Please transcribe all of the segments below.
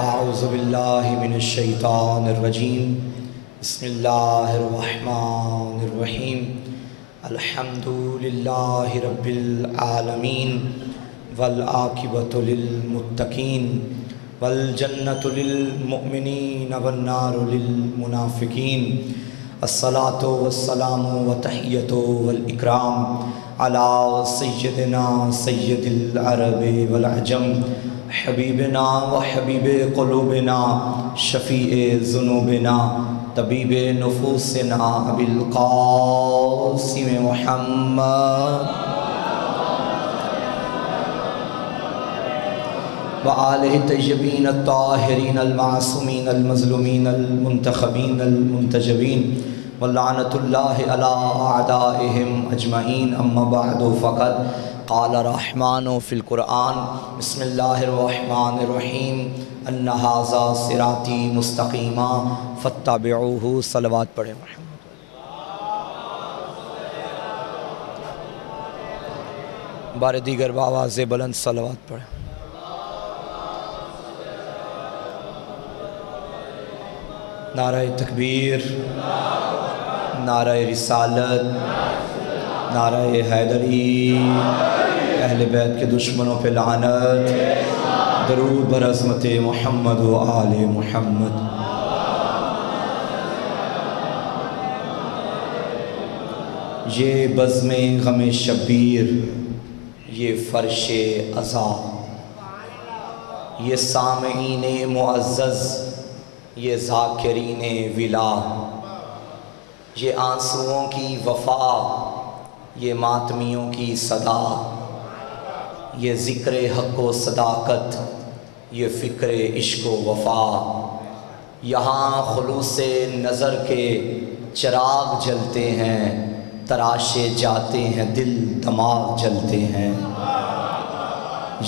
اعوذ باللہ من الشیطان الرجیم بسم اللہ الرحمن الرحیم الحمد للہ رب العالمین والعاقبۃ للمتقین والجنۃ للمؤمنین والنار للمنافقین الصلاۃ والسلام والتحیۃ والاکرام علی سیدنا سید العرب والعجم حبیبنا و حبیب قلوبنا شفیع ذنوبنا طبیب نفوسنا ابی القاسم محمد وآلہ الطیبین الطاہرین المعصومین المظلومین المنتخبین المنتجبین ولعنۃ اللہ علی اعدائہم اجمعین اما بعد فقد قال الرحمن فی القرآن بسم اللہ الرحمن الرحیم ان ھذا صراطی مستقیما فاتبعوہ صلوات پڑھیں بار دیگر بآواز بلند صلوات پڑھیں نعرہ تکبیر نعرہ رسالت نعرہ حیدری اہل بیت کے دشمنوں پہ لعنت درود بر عظمت محمد و آل محمد یہ بزم غم شبیر یہ فرش عزا یہ سامعین معزز یہ ذاکرین ولا یہ آنسوؤں کی وفا یہ ماتمیوں کی صدا یہ ذکر حق و صداقت یہ فکر عشق و وفا یہاں خلوص نظر کے چراغ جلتے ہیں تراشے جاتے ہیں دل دماغ جلتے ہیں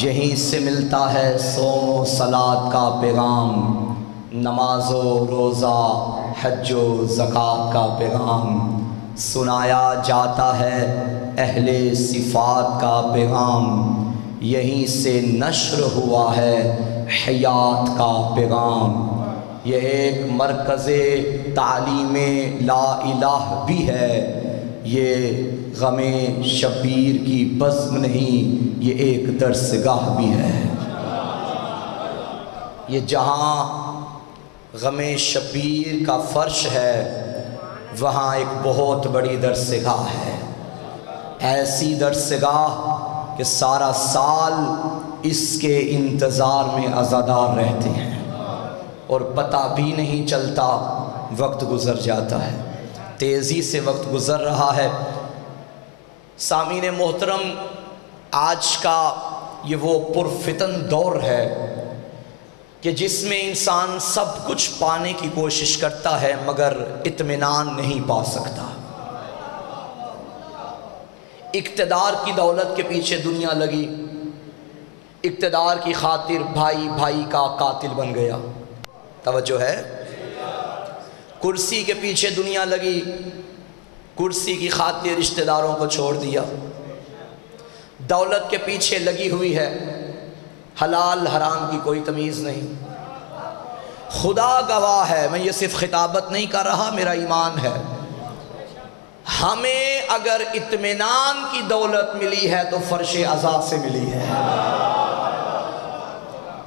یہیں سے ملتا ہے صوم و صلاۃ کا پیغام نماز و روزہ حج و زکوٰۃ کا پیغام سنایا جاتا ہے اہل صفات کا پیغام یہیں سے نشر ہوا ہے حیات کا پیغام یہ ایک مرکز تعلیم لا الہ بھی ہے یہ غم شبیر کی بزم نہیں یہ ایک درسگاہ بھی ہے یہ جہاں غم شبیر کا فرش ہے وہاں ایک بہت بڑی درسگاہ ہے ایسی درسگاہ کہ سارا سال اس کے انتظار میں عزادار رہتے ہیں اور پتہ بھی نہیں چلتا وقت گزر جاتا ہے تیزی سے وقت گزر رہا ہے سامعین محترم آج کا یہ وہ پرفتن دور ہے کہ جس میں انسان سب کچھ پانے کی کوشش کرتا ہے مگر اطمینان نہیں پا سکتا اقتدار کی دولت کے پیچھے دنیا لگی اقتدار کی خاطر بھائی بھائی کا قاتل بن گیا توجہ ہے کرسی کے پیچھے دنیا لگی کرسی کی خاطر رشتہ داروں کو چھوڑ دیا دولت کے پیچھے لگی ہوئی ہے حلال حرام کی کوئی تمیز نہیں خدا گواہ ہے میں یہ صرف خطابت نہیں کر رہا میرا ایمان ہے ہمیں اگر اطمینان کی دولت ملی ہے تو فرش عزا سے ملی ہے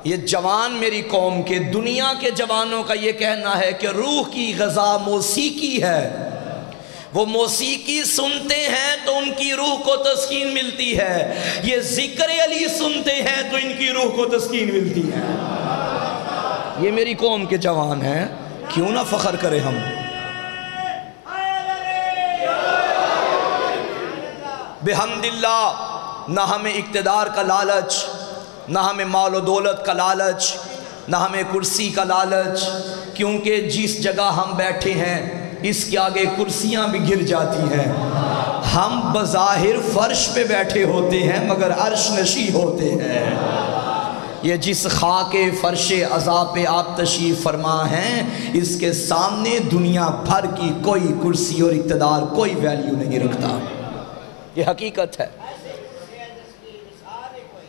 یہ جوان میری قوم کے دنیا کے جوانوں کا یہ کہنا ہے کہ روح کی غذا موسیقی ہے وہ موسیقی سنتے ہیں تو ان کی روح کو تسکین ملتی ہے یہ ذکر علی سنتے ہیں تو ان کی روح کو تسکین ملتی ہے یہ میری قوم کے جوان ہیں کیوں نہ فخر کریں ہم بحمد اللہ نہ ہمیں اقتدار کا لالچ نہ ہمیں مال و دولت کا لالچ نہ ہمیں کرسی کا لالچ کیونکہ جس جگہ ہم بیٹھے ہیں اس کے آگے کرسیاں بھی گر جاتی ہیں ہم بظاہر فرش پہ بیٹھے ہوتے ہیں مگر عرش نشیں ہوتے ہیں یہ جس خاک فرش عزا پہ آپ تشریف فرما ہیں اس کے سامنے دنیا بھر کی کوئی کرسی اور اقتدار کوئی ویلیو نہیں رکھتا یہ حقیقت ہے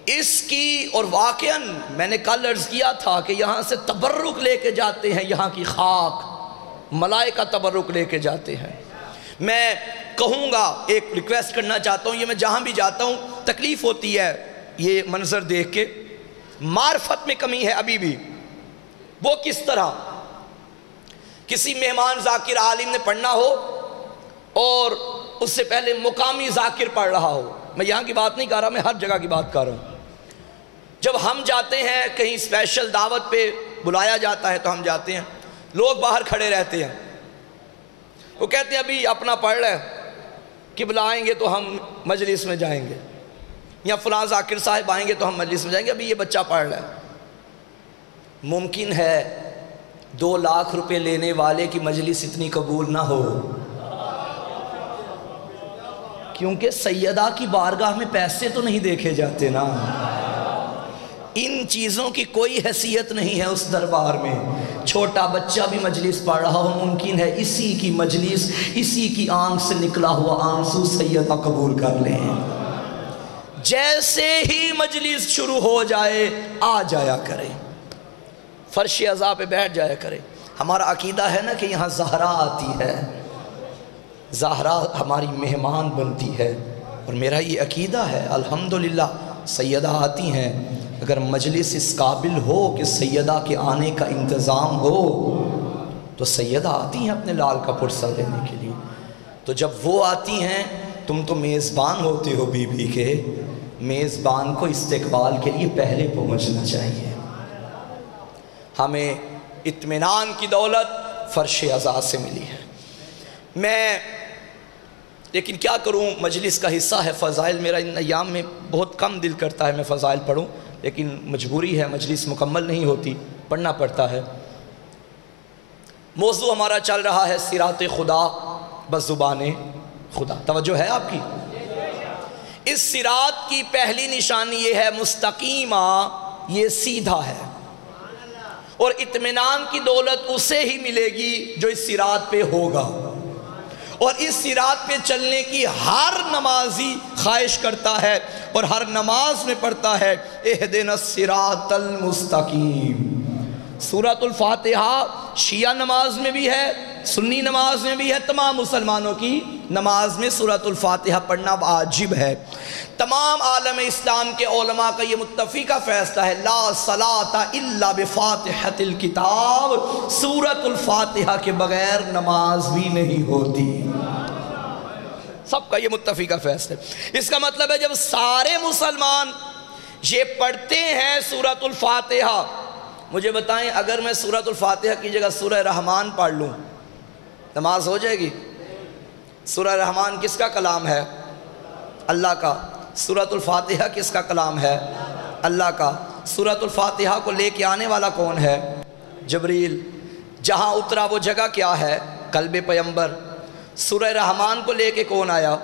اس کی، اور واقعاً میں نے کل عرض کیا تھا کہ یہاں سے تبرک لے کے جاتے ہیں، یہاں کی خاک ملائکہ تبرک لے کے جاتے ہیں۔ میں کہوں گا، ایک ریکویسٹ کرنا چاہتا ہوں، یہ میں جہاں بھی جاتا ہوں تکلیف ہوتی ہے یہ منظر دیکھ کے، معرفت میں کمی ہے ابھی بھی۔ وہ کس طرح کسی مہمان ذاکر عالم نے پڑھنا ہو اور اس سے پہلے مقامی ذاکر پڑھ رہا ہو، میں یہاں کی بات نہیں کر رہا، میں ہر جگہ کی بات کر رہا ہوں۔ جب ہم جاتے ہیں کہیں اسپیشل دعوت پہ بلایا جاتا ہے تو ہم جاتے ہیں، لوگ باہر کھڑے رہتے ہیں، وہ کہتے ہیں ابھی اپنا پڑھ رہے قبلہ آئیں گے تو ہم مجلس میں جائیں گے، یا فلاں ذاکر صاحب آئیں گے تو ہم مجلس میں جائیں گے، ابھی یہ بچہ پڑھ رہا ہے۔ ممکن ہے 2 لاکھ روپے لینے والے کی مجلس اتنی قبول نہ ہو، کیونکہ سیدہ کی بارگاہ میں پیسے تو نہیں دیکھے جاتے نا، ان چیزوں کی کوئی حیثیت نہیں ہے اس دربار میں۔ چھوٹا بچہ بھی مجلس پڑھ رہا ہو، ممکن ہے اسی کی مجلس، اسی کی آنکھ سے نکلا ہوا آنسو سیدہ قبول کر لیں۔ جیسے ہی مجلس شروع ہو جائے آ جایا کرے، فرش عزا پہ بیٹھ جایا کرے۔ ہمارا عقیدہ ہے نا کہ یہاں زہرا آتی ہے، زہرا ہماری مہمان بنتی ہے، اور میرا یہ عقیدہ ہے الحمدللہ سیدہ آتی ہیں۔ اگر مجلس اس قابل ہو کہ سیدہ کے آنے کا انتظام ہو تو سیدہ آتی ہیں اپنے لال کا پرسہ لینے کے لیے۔ تو جب وہ آتی ہیں، تم تو میزبان ہوتے ہو بی بی کے، میزبان کو استقبال کے لیے پہلے پہنچنا چاہیے۔ ہمیں اطمینان کی دولت فرش عزا سے ملی ہے۔ میں لیکن کیا کروں، مجلس کا حصہ ہے فضائل، میرا ان ایام میں بہت کم دل کرتا ہے میں فضائل پڑھوں، لیکن مجبوری ہے، مجلس مکمل نہیں ہوتی، پڑھنا پڑتا ہے۔ موضوع ہمارا چل رہا ہے صراط خدا بزبان خدا، توجہ ہے آپ کی؟ اس صراط کی پہلی نشانی یہ ہے مستقیمہ، یہ سیدھا ہے، اور اطمینان کی دولت اسے ہی ملے گی جو اس صراط پہ ہوگا، اور اس صراط پہ چلنے کی ہر نمازی خواہش کرتا ہے اور ہر نماز میں پڑھتا ہے اہدنا الصراط المستقیم۔ سورۃ الفاتحہ شیعہ نماز میں بھی ہے، سنی نماز میں بھی ہے، تمام مسلمانوں کی نماز میں سورۃ الفاتحہ پڑھنا واجب ہے۔ تمام عالم اسلام کے علماء کا یہ متفقہ فیصلہ ہے، لا صلاۃ الا بفاتحۃ الکتاب، سورۃ الفاتحہ کے بغیر نماز بھی نہیں ہوتی، سب کا یہ متفقہ فیصلہ ہے۔ اس کا مطلب ہے جب سارے مسلمان یہ پڑھتے ہیں سورۃ الفاتحہ، مجھے بتائیں اگر میں سورۃ الفاتحہ کی جگہ سورہ رحمان پڑھ لوں نماز ہو جائے گی؟ سورہ رحمان کس کا کلام ہے؟ اللہ کا۔ سورۃ الفاتحہ کس کا کلام ہے؟ اللہ کا۔ سورۃ الفاتحہ کو لے کے آنے والا کون ہے؟ جبریل۔ جہاں اترا وہ جگہ کیا ہے؟ قلب پیمبر۔ سورہ رحمان کو لے کے کون آیا؟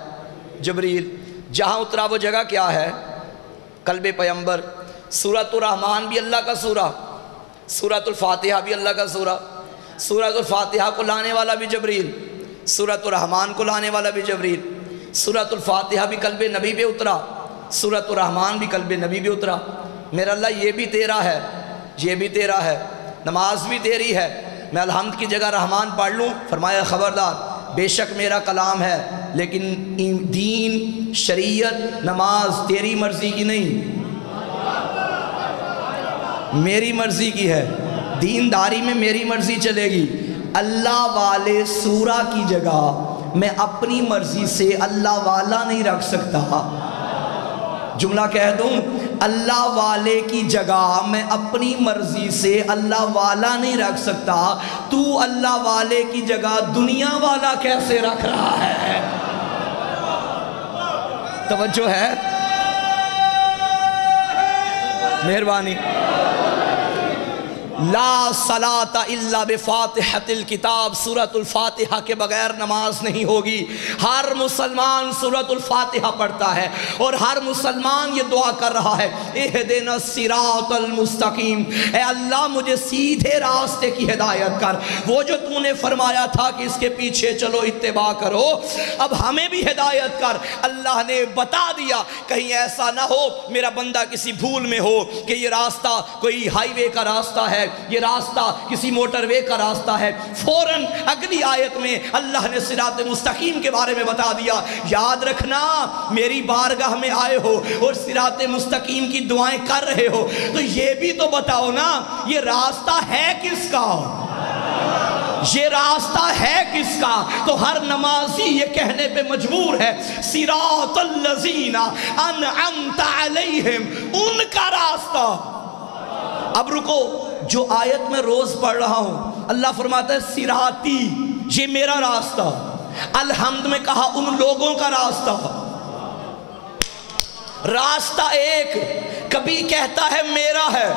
جبریل۔ جہاں اترا وہ جگہ کیا ہے؟ قلب پیمبر۔ سورۃ الرحمان بھی اللہ کا سورہ، سورۃ الفاتحہ بھی اللہ کا سورہ۔ سورۃ الفاتحہ کو لانے والا بھی جبریل، سورۃ الرحمان کو لانے والا بھی جبریل۔ سورۃ الفاتحہ بھی قلب نبی پہ اترا، سورۃ الرحمان بھی قلب نبی پہ اترا۔ میرا اللہ یہ بھی تیرا ہے، یہ بھی تیرا ہے، نماز بھی تیری ہے۔ میں الحمد کی جگہ رحمان پڑھ لوں، فرمایا خبردار، بے شک میرا کلام ہے لیکن دین، شریعت، نماز تیری مرضی کی نہیں، میری مرضی کی ہے، دینداری میں میری مرضی چلے گی۔ اللہ والے سورہ کی جگہ میں اپنی مرضی سے اللہ والا نہیں رکھ سکتا۔ جملہ کہہ دوں، اللہ والے کی جگہ میں اپنی مرضی سے اللہ والا نہیں رکھ سکتا، تو اللہ والے کی جگہ دنیا والا کیسے رکھ رہا ہے؟ توجہ ہے؟ مہربانی۔ لا صلاۃ الا بفاتحۃ الکتاب، سورۃ الفاتحہ کے بغیر نماز نہیں ہوگی۔ ہر مسلمان سورۃ الفاتحہ پڑھتا ہے اور ہر مسلمان یہ دعا کر رہا ہے، اہدنا الصراط المستقیم، اے اللہ مجھے سیدھے راستے کی ہدایت کر۔ وہ جو تو نے فرمایا تھا کہ اس کے پیچھے چلو اتباع کرو، اب ہمیں بھی ہدایت کر۔ اللہ نے بتا دیا، کہیں ایسا نہ ہو میرا بندہ کسی بھول میں ہو کہ یہ راستہ کوئی ہائی وے کا راستہ ہے، یہ راستہ کسی موٹر وے کا راستہ ہے۔ فوراً اگلی آیت میں اللہ نے صراط مستقیم کے بارے میں بتا دیا، یاد رکھنا میری بارگاہ میں آئے ہو اور صراط مستقیم کی دعائیں کر رہے ہو تو یہ بھی تو بتاؤ نا یہ راستہ ہے کس کا، یہ راستہ ہے کس کا؟ تو ہر نمازی یہ کہنے پہ مجبور ہے، صراط الذین انعمت علیہم، ان کا راستہ۔ اب رکو، جو آیت میں روز پڑھ رہا ہوں اللہ فرماتا ہے صراطی، یہ میرا راستہ۔ الحمد میں کہا ان لوگوں کا راستہ۔ راستہ ایک، کبھی کہتا ہے میرا ہے،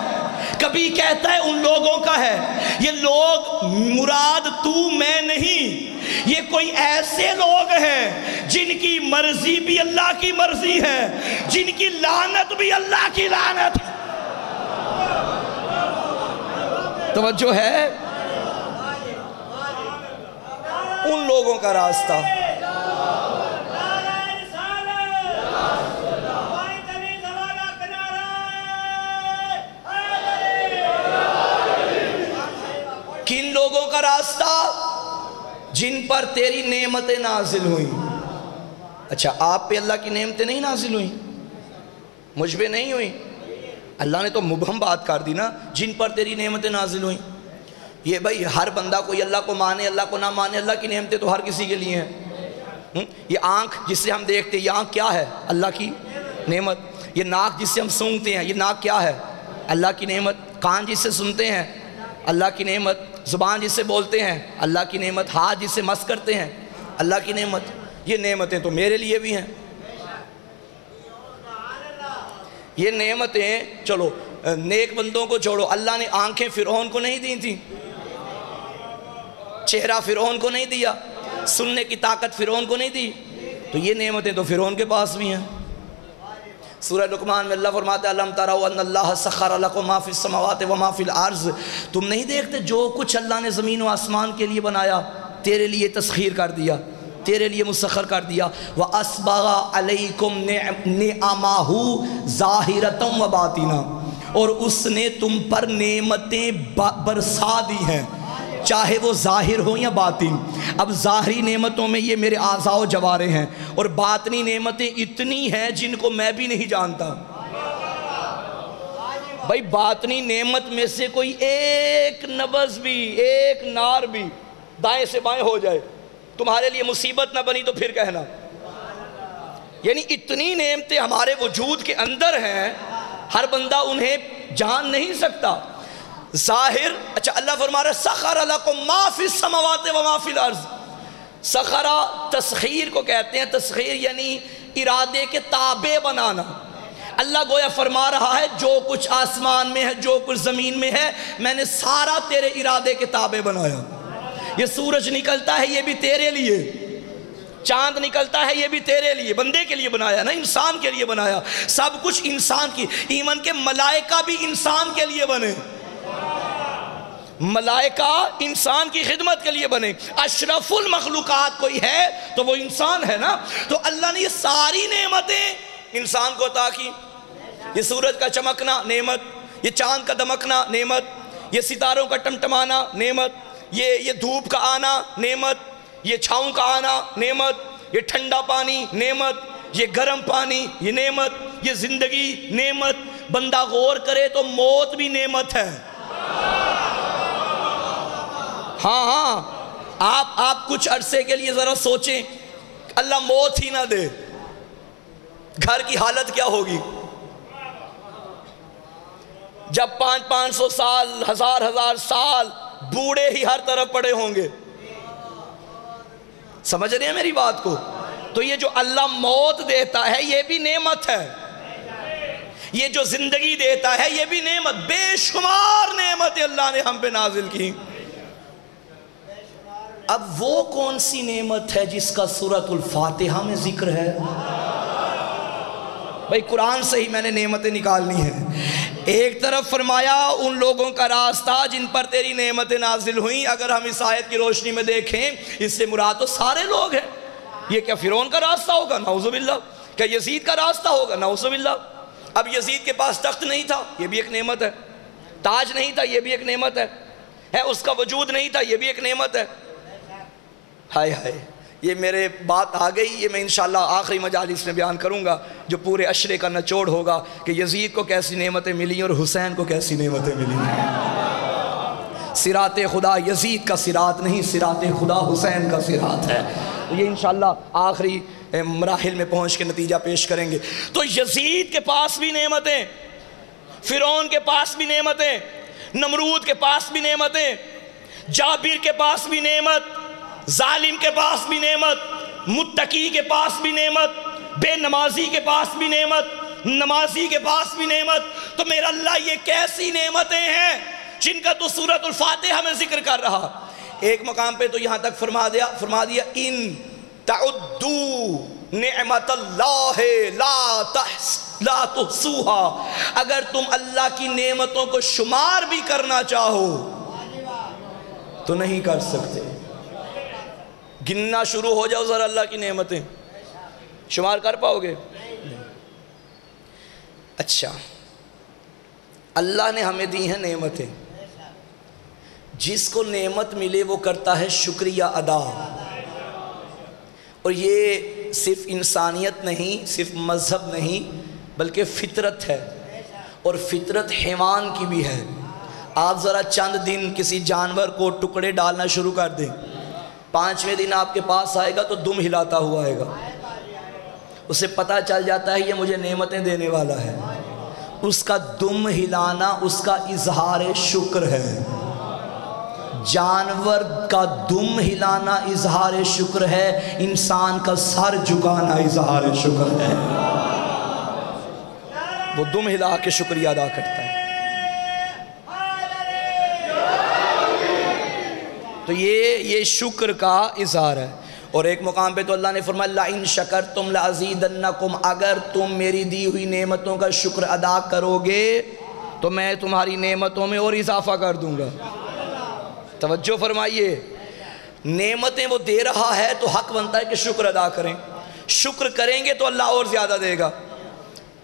کبھی کہتا ہے ان لوگوں کا ہے۔ یہ لوگ مراد تو میں نہیں، یہ کوئی ایسے لوگ ہیں جن کی مرضی بھی اللہ کی مرضی ہے، جن کی لعنت بھی اللہ کی لعنت ہے۔ توجہ ہے؟ ان لوگوں کا راستہ۔ کن لوگوں کا راستہ؟ جن پر تیری نعمتیں نازل ہوئیں۔ اچھا، آپ پہ اللہ کی نعمتیں نہیں نازل ہوئیں؟ مجھ پہ نہیں ہوئیں؟ اللہ نے تو مبہم بات کر دی نا، جن پر تیری نعمتیں نازل ہوئیں۔ یہ بھائی ہر بندہ کوئی اللہ کو مانے اللہ کو نہ مانے، اللہ کی نعمتیں تو ہر کسی کے لیے ہیں۔ یہ آنکھ جس سے ہم دیکھتے ہیں، یہ آنکھ کیا ہے؟ اللہ کی نعمت۔ یہ ناک جس سے ہم سونگھتے ہیں، یہ ناک کیا ہے؟ اللہ کی نعمت۔ کان جس سے سنتے ہیں، اللہ کی نعمت۔ زبان جس سے بولتے ہیں، اللہ کی نعمت۔ ہاتھ جس سے مس کرتے ہیں، اللہ کی نعمت۔ یہ نعمتیں تو میرے لیے بھی ہیں۔ یہ نعمتیں چلو نیک بندوں کو چھوڑو، اللہ نے آنکھیں فرعون کو نہیں دی تھیں، چہرہ فرعون کو نہیں دیا، سننے کی طاقت فرعون کو نہیں دی، تو یہ نعمتیں تو فرعون کے پاس بھی ہیں۔ سورہ لقمان میں اللہ فرماتا ہے الم تروا ان اللہ سخر لکم ما فی السماوات و ما فی الارض، تم نہیں دیکھتے جو کچھ اللہ نے زمین و آسمان کے لیے بنایا تیرے لیے تسخیر کر دیا، تیرے لیے مسخر کر دیا۔ وَأَسْبَغَ عَلَيْكُمْ نِعَمَهُ ظَاهِرَةً وَبَاطِنًا، اور اس نے تم پر نعمتیں برسا دی ہیں، چاہے وہ ظاہر ہوں یا باطن۔ اب ظاہری نعمتوں میں یہ میرے اعضاء و جوارے ہیں، اور باطنی نعمتیں اتنی ہیں جن کو میں بھی نہیں جانتا۔ بھائی باطنی نعمت میں سے کوئی ایک نبض بھی، ایک نار بھی دائیں سے بائیں ہو جائے، تمہارے لیے مصیبت نہ بنی تو پھر کہنا۔ یعنی اتنی نعمتیں ہمارے وجود کے اندر ہیں، ہر بندہ انہیں جان نہیں سکتا۔ ظاہر، اچھا اللہ فرما رہا ہے سخر لکم ما فی السماوات و ما فی الارض۔ سخرہ تسخیر کو کہتے ہیں، تسخیر یعنی ارادے کے تابع بنانا۔ اللہ گویا فرما رہا ہے جو کچھ آسمان میں ہے، جو کچھ زمین میں ہے، میں نے سارا تیرے ارادے کے تابع بنایا۔ یہ سورج نکلتا ہے یہ بھی تیرے لیے، چاند نکلتا ہے یہ بھی تیرے لیے، بندے کے لیے بنایا نا، انسان کے لیے بنایا، سب کچھ انسان کی۔ ایمن کے ملائکہ بھی انسان کے لیے بنے، ملائکہ انسان کی خدمت کے لیے بنے۔ اشرف المخلوقات کوئی ہے تو وہ انسان ہے نا۔ تو اللہ نے یہ ساری نعمتیں انسان کو عطا کی۔ یہ سورج کا چمکنا نعمت، یہ چاند کا دمکنا نعمت، یہ ستاروں کا ٹمٹمانا نعمت، یہ دھوپ کا آنا نعمت، یہ چھاؤں کا آنا نعمت، یہ ٹھنڈا پانی نعمت، یہ گرم پانی یہ نعمت، یہ زندگی نعمت۔ بندہ غور کرے تو موت بھی نعمت ہے۔ ہاں آپ کچھ عرصے کے لیے ذرا سوچیں، اللہ موت ہی نہ دے، گھر کی حالت کیا ہوگی؟ جب 500 سال، 1000 سال بوڑھے ہی ہر طرف پڑے ہوں گے۔ سمجھ رہے ہیں میری بات کو؟ تو یہ جو اللہ موت دیتا ہے یہ بھی نعمت ہے، یہ جو زندگی دیتا ہے یہ بھی نعمت، بے شمار نعمتیں اللہ نے ہم پہ نازل کی۔ اب وہ کون سی نعمت ہے جس کا سورۃ الفاتحہ میں ذکر ہے؟ بھائی قرآن سے ہی میں نے نعمتیں نکالنی ہیں۔ ایک طرف فرمایا ان لوگوں کا راستہ جن پر تیری نعمتیں نازل ہوئیں، اگر ہم اس آیت کی روشنی میں دیکھیں اس سے مراد تو سارے لوگ ہیں۔ یہ کیا فرعون کا راستہ ہوگا؟ نعوذ باللہ۔ کیا یزید کا راستہ ہوگا؟ نعوذ باللہ۔ اب یزید کے پاس تخت نہیں تھا، یہ بھی ایک نعمت ہے۔ تاج نہیں تھا، یہ بھی ایک نعمت ہے۔ اس کا وجود نہیں تھا، یہ بھی ایک نعمت ہے۔ ہائے ہائے، یہ میرے بات آ گئی، یہ میں انشاءاللہ آخری مجالس میں بیان کروں گا، جو پورے عشرے کا نچوڑ ہوگا کہ یزید کو کیسی نعمتیں ملی اور حسین کو کیسی نعمتیں ملی۔ صراط خدا یزید کا صراط نہیں، صراط خدا حسین کا صراط ہے۔ یہ انشاءاللہ آخری مراحل میں پہنچ کے نتیجہ پیش کریں گے۔ تو یزید کے پاس بھی نعمتیں، فرعون کے پاس بھی نعمتیں، نمرود کے پاس بھی نعمتیں، جابر کے پاس بھی نعمت، ظالم کے پاس بھی نعمت، متقی کے پاس بھی نعمت، بے نمازی کے پاس بھی نعمت، نمازی کے پاس بھی نعمت۔ تو میرا اللہ یہ کیسی نعمتیں ہیں جن کا تو سورۃ الفاتحہ میں ذکر کر رہا۔ ایک مقام پہ تو یہاں تک فرما دیا ان تعدو نعمت اللہ لا تحصوها، اگر تم اللہ کی نعمتوں کو شمار بھی کرنا چاہو تو نہیں کر سکتے۔ گننا شروع ہو جاؤ ذرا اللہ کی نعمتیں، شمار کر پاؤ گے؟ اچھا، اللہ نے ہمیں دی ہیں نعمتیں، جس کو نعمت ملے وہ کرتا ہے شکریہ ادا۔ اور یہ صرف انسانیت نہیں، صرف مذہب نہیں، بلکہ فطرت ہے، اور فطرت حیوان کی بھی ہے۔ آپ ذرا چند دن کسی جانور کو ٹکڑے ڈالنا شروع کر دیں، 5ویں دن آپ کے پاس آئے گا تو دم ہلاتا ہوا آئے گا، اسے پتہ چل جاتا ہے یہ مجھے نعمتیں دینے والا ہے۔ اس کا دم ہلانا اس کا اظہار شکر ہے، جانور کا دم ہلانا اظہار شکر ہے، انسان کا سر جھکانا اظہار شکر ہے۔ وہ دم ہلا کے شکریہ ادا کرتا ہے۔ تو یہ شکر کا اظہار ہے۔ اور ایک مقام پہ تو اللہ نے فرمایا لَئِن شَكَرْتُمْ لَأَزِيدَنَّكُمْ، اگر تم میری دی ہوئی نعمتوں کا شکر ادا کرو گے تو میں تمہاری نعمتوں میں اور اضافہ کر دوں گا۔ توجہ فرمائیے، نعمتیں وہ دے رہا ہے تو حق بنتا ہے کہ شکر ادا کریں، شکر کریں گے تو اللہ اور زیادہ دے گا۔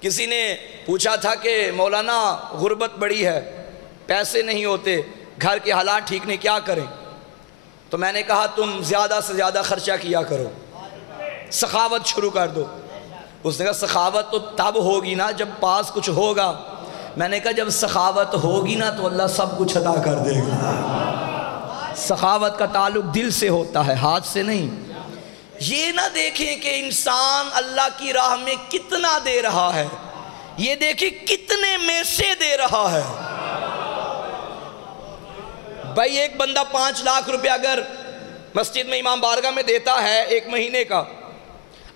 کسی نے پوچھا تھا کہ مولانا غربت بڑی ہے، پیسے نہیں ہوتے، گھر کے حالات ٹھیک نہیں، کیا کریں؟ تو میں نے کہا تم زیادہ سے زیادہ خرچہ کیا کرو، سخاوت شروع کر دو۔ اس نے کہا سخاوت تو تب ہوگی نا جب پاس کچھ ہوگا۔ میں نے کہا جب سخاوت ہوگی نا تو اللہ سب کچھ عطا کر دے گا۔ سخاوت کا تعلق دل سے ہوتا ہے، ہاتھ سے نہیں۔ یہ نہ دیکھیں کہ انسان اللہ کی راہ میں کتنا دے رہا ہے، یہ دیکھیں کتنے میں سے دے رہا ہے۔ بھائی ایک بندہ 5 لاکھ روپے اگر مسجد میں امام بارگاہ میں دیتا ہے ایک مہینے کا،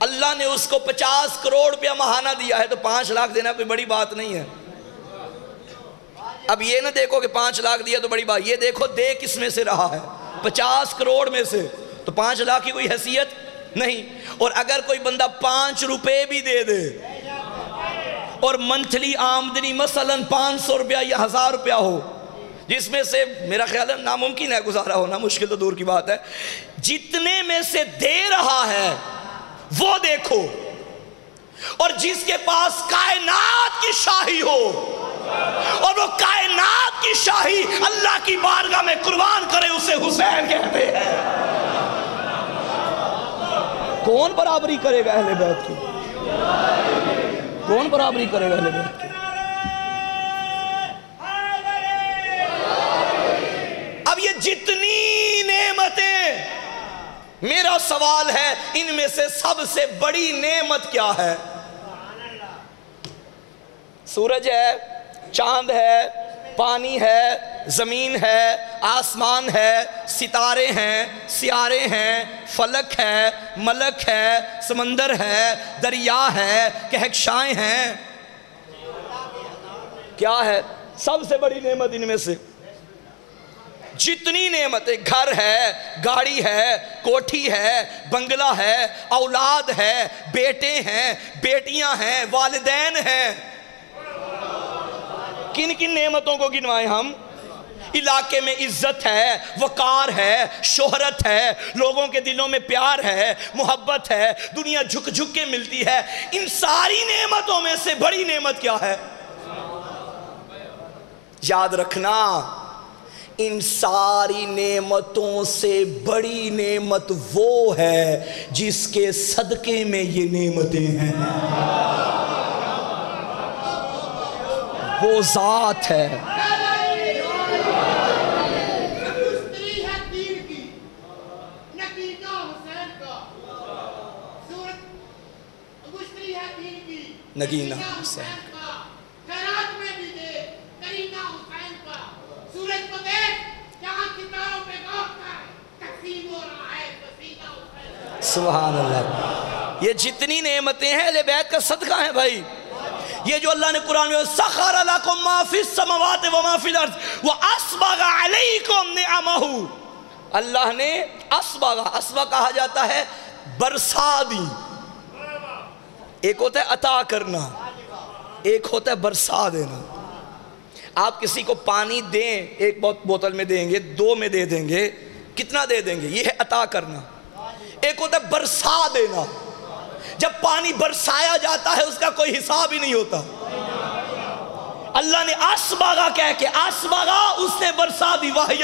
اللہ نے اس کو 50 کروڑ روپیہ ماہانہ دیا ہے، تو 5 لاکھ دینا کوئی بڑی بات نہیں ہے۔ اب یہ نہ دیکھو کہ 5 لاکھ دیا تو بڑی بات، یہ دیکھو دے کس میں سے رہا ہے، 50 کروڑ میں سے، تو 5 لاکھ کی کوئی حیثیت نہیں۔ اور اگر کوئی بندہ 5 روپے بھی دے دے اور منتھلی آمدنی مثلا 500 روپیہ یا 1000 روپیہ ہو، جس میں سے میرا خیال ہے ناممکن ہے گزارا ہونا، مشکل تو دور کی بات ہے، جتنے میں سے دے رہا ہے وہ دیکھو، اور جس کے پاس کائنات کی شاہی ہو اور وہ کائنات کی شاہی اللہ کی بارگاہ میں قربان کرے، اسے حسین کہتے ہیں۔ کون برابری کرے گا اہل بیت کی؟ کون برابری کرے گا اہل بیت کی؟ اب یہ جتنی نعمتیں، میرا سوال ہے ان میں سے سب سے بڑی نعمت کیا ہے؟ سورج ہے، چاند ہے، پانی ہے، زمین ہے، آسمان ہے، ستارے ہیں، سیارے ہیں، فلک ہے، ملک ہے، سمندر ہے، دریا ہے، کہکشائیں ہیں۔ کیا ہے سب سے بڑی نعمت ان میں سے؟ جتنی نعمتیں، گھر ہے، گاڑی ہے، کوٹھی ہے، بنگلہ ہے، اولاد ہے، بیٹے ہیں، بیٹیاں ہیں، والدین ہیں، کن کن نعمتوں کو گنوائیں ہم؟ علاقے میں عزت ہے، وقار ہے، شہرت ہے، لوگوں کے دلوں میں پیار ہے، محبت ہے، دنیا جھک جھک کے ملتی ہے۔ ان ساری نعمتوں میں سے بڑی نعمت کیا ہے؟ یاد رکھنا، ان ساری نعمتوں سے بڑی نعمت وہ ہے جس کے صدقے میں یہ نعمتیں ہیں، وہ ذات ہے۔ نگینہ حسین سبحان اللہ۔ یہ جتنی نعمتیں ہیں اہل بیت کا صدقہ ہیں بھائی۔ یہ جو اللہ نے قرآن میں سخر لکم ما فی السماوات و ما فی الارض واسبغ علیکم نعمہ، اللہ نے اسبغ کہا جاتا ہے برسا دی، ایک ہوتا ہے عطا کرنا، ایک ہوتا ہے برسا دینا۔ آپ کسی کو پانی دیں، ایک بوتل میں دیں گے، 2 میں دے دیں گے، کتنا دے دیں گے؟ یہ ہے عطا کرنا۔ ایک ہوتا ہے برسا دینا، جب پانی برسایا جاتا ہے اس کا کوئی حساب ہی نہیں ہوتا۔ اللہ نے اسبغا کہہ کے، اسبغا اس نے برسا دی، وحی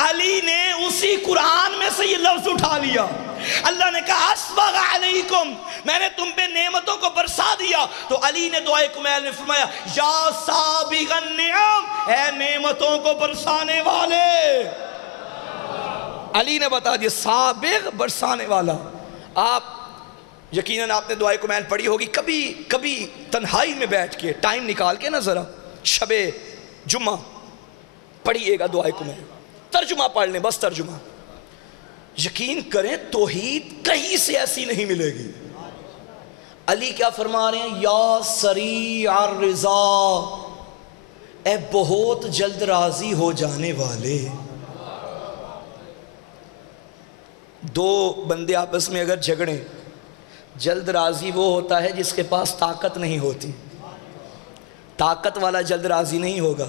علی نے اسی قرآن میں سے یہ لفظ اٹھا لیا۔ اللہ نے کہا اسبغ علیکم، میں نے تم پہ نعمتوں کو برسا دیا، تو علی نے دعائے کمیل میں فرمایا یا سابغ النعم، اے نعمتوں کو برسانے والے۔ علی نے بتا دیا سابغ، برسانے والا۔ آپ یقیناً آپ نے دعائے کمیل پڑھی ہوگی، کبھی تنہائی میں بیٹھ کے ٹائم نکال کے نا ذرا شب جمعہ پڑھیے گا دعائے کمیل، ترجمہ پڑھ لیں، بس ترجمہ۔ یقین کریں توحید کہیں سے ایسی نہیں ملے گی۔ علی کیا فرما رہے ہیں؟ یا سریع الرضا، اے بہت جلد راضی ہو جانے والے۔ 2 بندے آپس میں اگر جھگڑیں، جلد راضی وہ ہوتا ہے جس کے پاس طاقت نہیں ہوتی۔ طاقت والا جلد راضی نہیں ہوگا،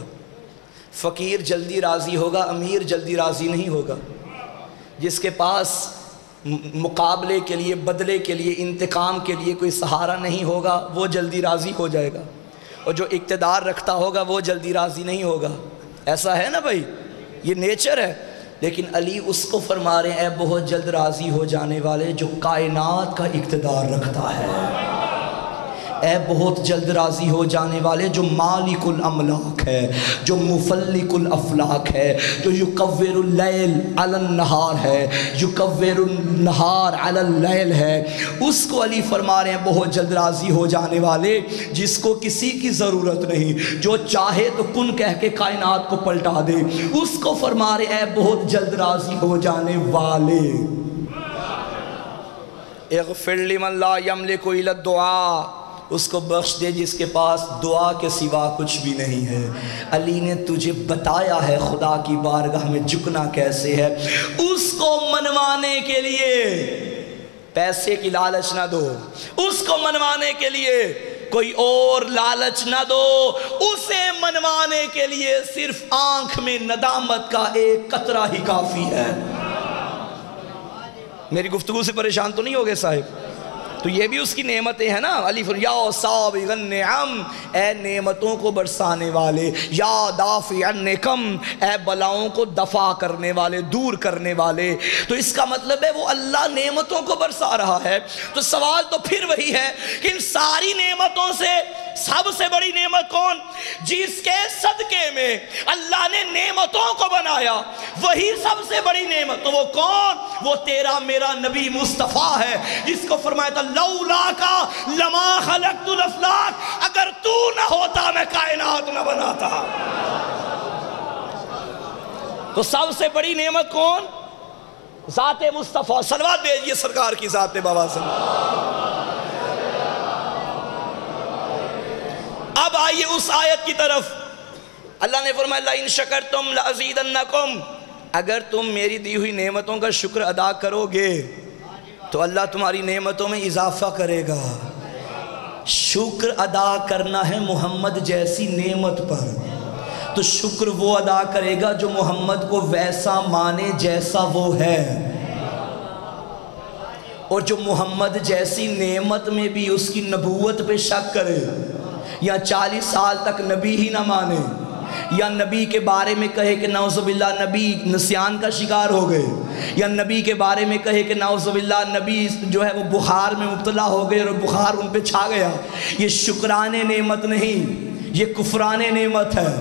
فقیر جلدی راضی ہوگا، امیر جلدی راضی نہیں ہوگا۔ جس کے پاس مقابلے کے لیے، بدلے کے لیے، انتقام کے لیے کوئی سہارا نہیں ہوگا وہ جلدی راضی ہو جائے گا، اور جو اقتدار رکھتا ہوگا وہ جلدی راضی نہیں ہوگا۔ ایسا ہے نا بھائی، یہ نیچر ہے۔ لیکن علی اس کو فرما رہے ہیں اے بہت جلد راضی ہو جانے والے جو کائنات کا اقتدار رکھتا ہے، اے بہت جلد راضی ہو جانے والے جو مالک الاملاک ہے، جو مفلک الافلاک ہے، جو یکور اللیل علی النہار ہے، یکور النہار علی اللیل ہے، اس کو علی فرما رہے ہیں بہت جلد راضی ہو جانے والے، جس کو کسی کی ضرورت نہیں، جو چاہے تو کن کہہ کے کائنات کو پلٹا دے، اس کو فرما رہے ہیں بہت جلد راضی ہو جانے والے۔ اغفر لمن لا یملک الا الدعاء، اس کو بخش دے جس کے پاس دعا کے سوا کچھ بھی نہیں ہے۔ علی نے تجھے بتایا ہے خدا کی بارگاہ میں جھکنا کیسے ہے، اس کو منوانے کے لیے پیسے کی لالچ نہ دو، اس کو منوانے کے لیے کوئی اور لالچ نہ دو، اسے منوانے کے لیے صرف آنکھ میں ندامت کا ایک قطرہ ہی کافی ہے۔ میری گفتگو سے پریشان تو نہیں ہوگے صاحب؟ تو یہ بھی اس کی نعمتیں ہیں نا۔ علی یا سابغ النعم، اے نعمتوں کو برسانے والے، یا دافع النقم، اے بلاؤں کو دفع کرنے والے، دور کرنے والے۔ تو اس کا مطلب ہے وہ اللہ نعمتوں کو برسا رہا ہے۔ تو سوال تو پھر وہی ہے کہ ان ساری نعمتوں سے سب سے بڑی نعمت کون؟ جس کے صدقے میں اللہ نے نعمتوں کو بنایا، وہی سب سے بڑی نعمت۔ تو وہ کون؟ وہ تیرا میرا نبی مصطفیٰ ہے، جس کو فرمایا تھا لولا کا لما خلقت الافلاک، اگر تو نہ ہوتا میں کائنات نہ بناتا۔ تو سب سے بڑی نعمت کون؟ ذات مصطفیٰ۔ صلوات بھیجئے سرکار کی ذات بابا سے۔ اب آئیے اس آیت کی طرف، اللہ نے فرمایا لَإِن شَكَرْتُمْ لَأَزِيدَنَّكُمْ، اگر تم میری دی ہوئی نعمتوں کا شکر ادا کرو گے تو اللہ تمہاری نعمتوں میں اضافہ کرے گا۔ شکر ادا کرنا ہے محمد جیسی نعمت پر، تو شکر وہ ادا کرے گا جو محمد کو ویسا مانے جیسا وہ ہے، اور جو محمد جیسی نعمت میں بھی اس کی نبوت پہ شک کرے، یا 40 سال تک نبی ہی نہ مانے، یا نبی کے بارے میں کہے کہ نعوذ باللہ نبی نسیان کا شکار ہو گئے، یا نبی کے بارے میں کہے کہ نعوذ باللہ نبی جو ہے وہ بخار میں مبتلا ہو گئے اور بخار ان پہ چھا گیا، یہ شکران نعمت نہیں، یہ کفران نعمت ہے۔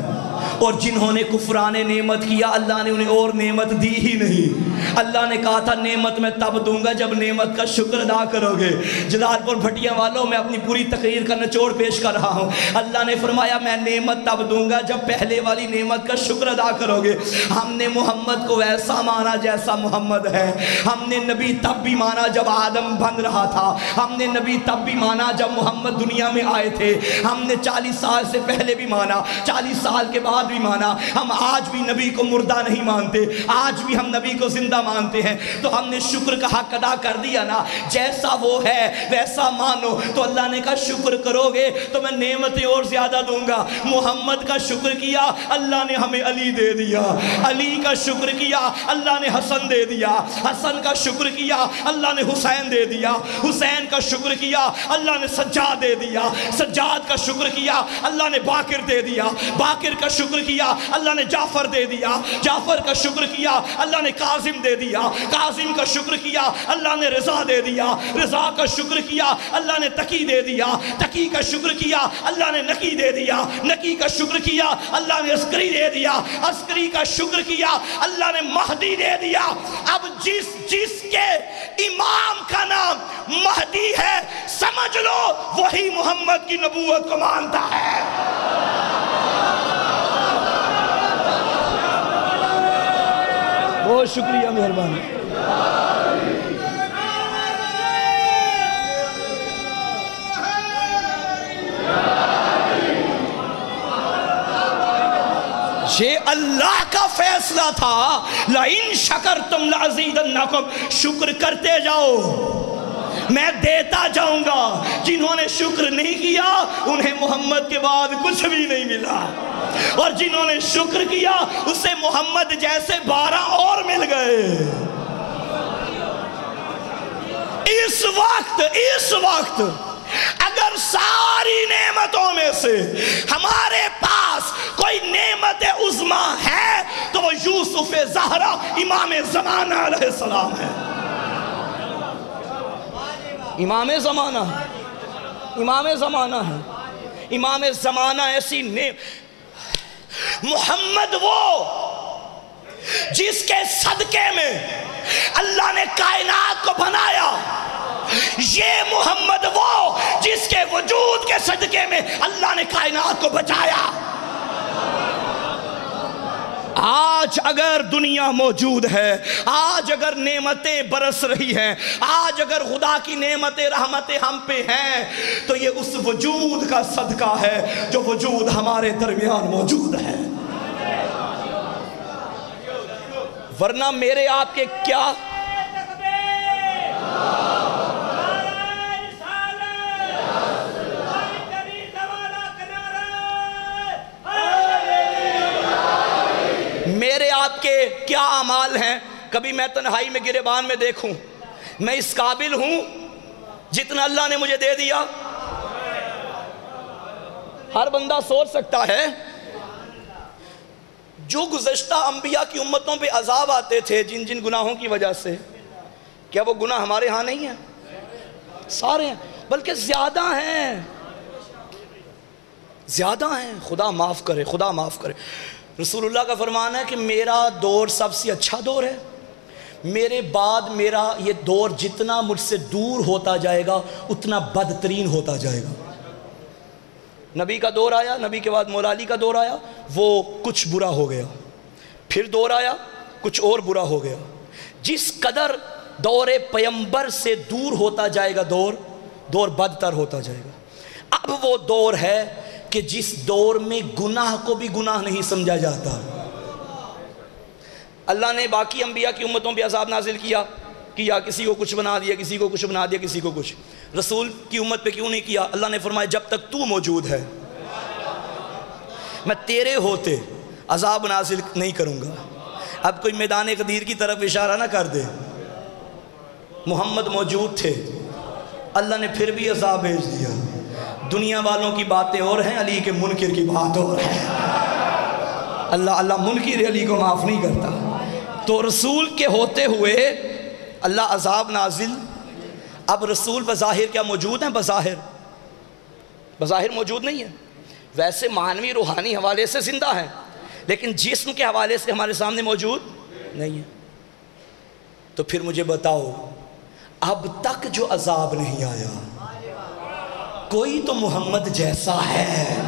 اور جنہوں نے کفران نعمت کیا اللہ نے انہیں اور نعمت دی ہی نہیں۔ اللہ نے کہا تھا نعمت میں تب دوں گا جب نعمت کا شکر ادا کرو گے۔ جلال پور بھٹیا والوں میں اپنی پوری تقریر کا نچوڑ پیش کر رہا ہوں۔ اللہ نے فرمایا میں نعمت تب دوں گا جب پہلے والی نعمت کا شکر ادا کرو گے۔ ہم نے محمد کو ویسا مانا جیسا محمد ہے۔ ہم نے نبی تب بھی مانا جب آدم بن رہا تھا، ہم نے نبی تب بھی مانا جب محمد دنیا میں آئے تھے، ہم نے 40 سال سے پہلے بھی مانا، 40 سال کے بعد بھی مانا۔ ہم آج بھی نبی کو مردہ نہیں مانتے، آج بھی ہم نبی کو زندہ مانتے ہیں۔ تو ہم نے شکر کا حق ادا کر دیا نا، جیسا وہ ہے ویسا مانو۔ تو اللہ نے کہا شکر کرو گے تو میں نعمتیں اور زیادہ دوں گا۔ محمد کا شکر کیا اللہ نے ہمیں علی دے دیا، علی کا شکر کیا اللہ نے حسن دے دیا، حسن کا شکر کیا اللہ نے حسین دے دیا، حسین کا شکر کیا اللہ نے سجاد دے دیا، سجاد کا شکر کیا اللہ نے باقر دے دیا، باقر کا شکر کیا اللہ نے جعفر دے دیا، جعفر کا شکر کیا اللہ نے کاظم دے دیا، کاظم کا شکر کیا اللہ نے رضا دے دیا، رضا کا شکر کیا اللہ نے تقی دے دیا، تقی کا شکر کیا اللہ نے نقی دے دیا، نقی کا شکر کیا اللہ نے عسکری دے دیا، عسکری کا شکر کیا اللہ نے مہدی دے دیا۔ اب جس کے امام کا نام مہدی ہے سمجھ لو وہی محمد کی نبوت کو مانتا ہے۔ بہت شکریہ، مہربانی۔ یہ اللہ کا فیصلہ تھا، لَإِن شَكَرْتُمْ لَأَزِيدَنَّكُمْ، شکر کرتے جاؤ میں دیتا جاؤں گا۔ جنہوں نے شکر نہیں کیا انہیں محمد کے بعد کچھ بھی نہیں ملا، اور جنہوں نے شکر کیا اسے محمد جیسے 12 اور مل گئے۔ اس وقت اگر ساری نعمتوں میں سے ہمارے پاس کوئی نعمت عظمی ہے تو وہ یوسف زہرا امام زمانہ علیہ السلام ہے۔ امام زمانہ ہے، امام زمانہ ہے، امام زمانہ ایسی محمد وہ جس کے صدقے میں اللہ نے کائنات کو بنایا، یہ محمد وہ جس کے وجود کے صدقے میں اللہ نے کائنات کو بچایا۔ آج اگر دنیا موجود ہے، آج اگر نعمتیں برس رہی ہیں، آج اگر خدا کی نعمتیں رحمتیں ہم پہ ہیں تو یہ اس وجود کا صدقہ ہے جو وجود ہمارے درمیان موجود ہے۔ ورنہ میرے آپ کے کیا میرے آپ کے کیا اعمال ہیں؟ کبھی میں تنہائی میں گریبان میں دیکھوں میں اس قابل ہوں جتنا اللہ نے مجھے دے دیا؟ ہر بندہ سوچ سکتا ہے جو گزشتہ انبیاء کی امتوں پہ عذاب آتے تھے جن جن گناہوں کی وجہ سے، کیا وہ گناہ ہمارے ہاں نہیں ہیں؟ سارے ہیں، بلکہ زیادہ ہیں، زیادہ ہیں۔ خدا معاف کرے، خدا معاف کرے۔ رسول اللہ کا فرمان ہے کہ میرا دور سب سے اچھا دور ہے، میرے بعد میرا یہ دور جتنا مجھ سے دور ہوتا جائے گا اتنا بدترین ہوتا جائے گا۔ نبی کا دور آیا، نبی کے بعد مولا علی کا دور آیا، وہ کچھ برا ہو گیا، پھر دور آیا کچھ اور برا ہو گیا۔ جس قدر دور پیمبر سے دور ہوتا جائے گا دور بدتر ہوتا جائے گا۔ اب وہ دور ہے کہ جس دور میں گناہ کو بھی گناہ نہیں سمجھا جاتا. اللہ نے باقی انبیاء کی امتوں پہ عذاب نازل کیا, کسی کو کچھ بنا دیا, کسی کو کچھ بنا دیا, کسی کو کچھ. رسول کی امت پہ کیوں نہیں کیا؟ اللہ نے فرمایا جب تک تو موجود ہے میں تیرے ہوتے عذاب نازل نہیں کروں گا. اب کوئی میدان غدیر کی طرف اشارہ نہ کر دے. محمد موجود تھے, اللہ نے پھر بھی عذاب بھیج دیا. دنیا والوں کی باتیں اور ہیں, علی کے منکر کی بات اور ہے. اللہ منکر علی کو معاف نہیں کرتا. تو رسول کے ہوتے ہوئے اللہ عذاب نازل. اب رسول بظاہر کیا موجود ہیں؟ بظاہر موجود نہیں ہے. ویسے معنوی روحانی حوالے سے زندہ ہیں, لیکن جسم کے حوالے سے ہمارے سامنے موجود نہیں ہے. تو پھر مجھے بتاؤ, اب تک جو عذاب نہیں آیا, کوئی تو محمد جیسا ہے.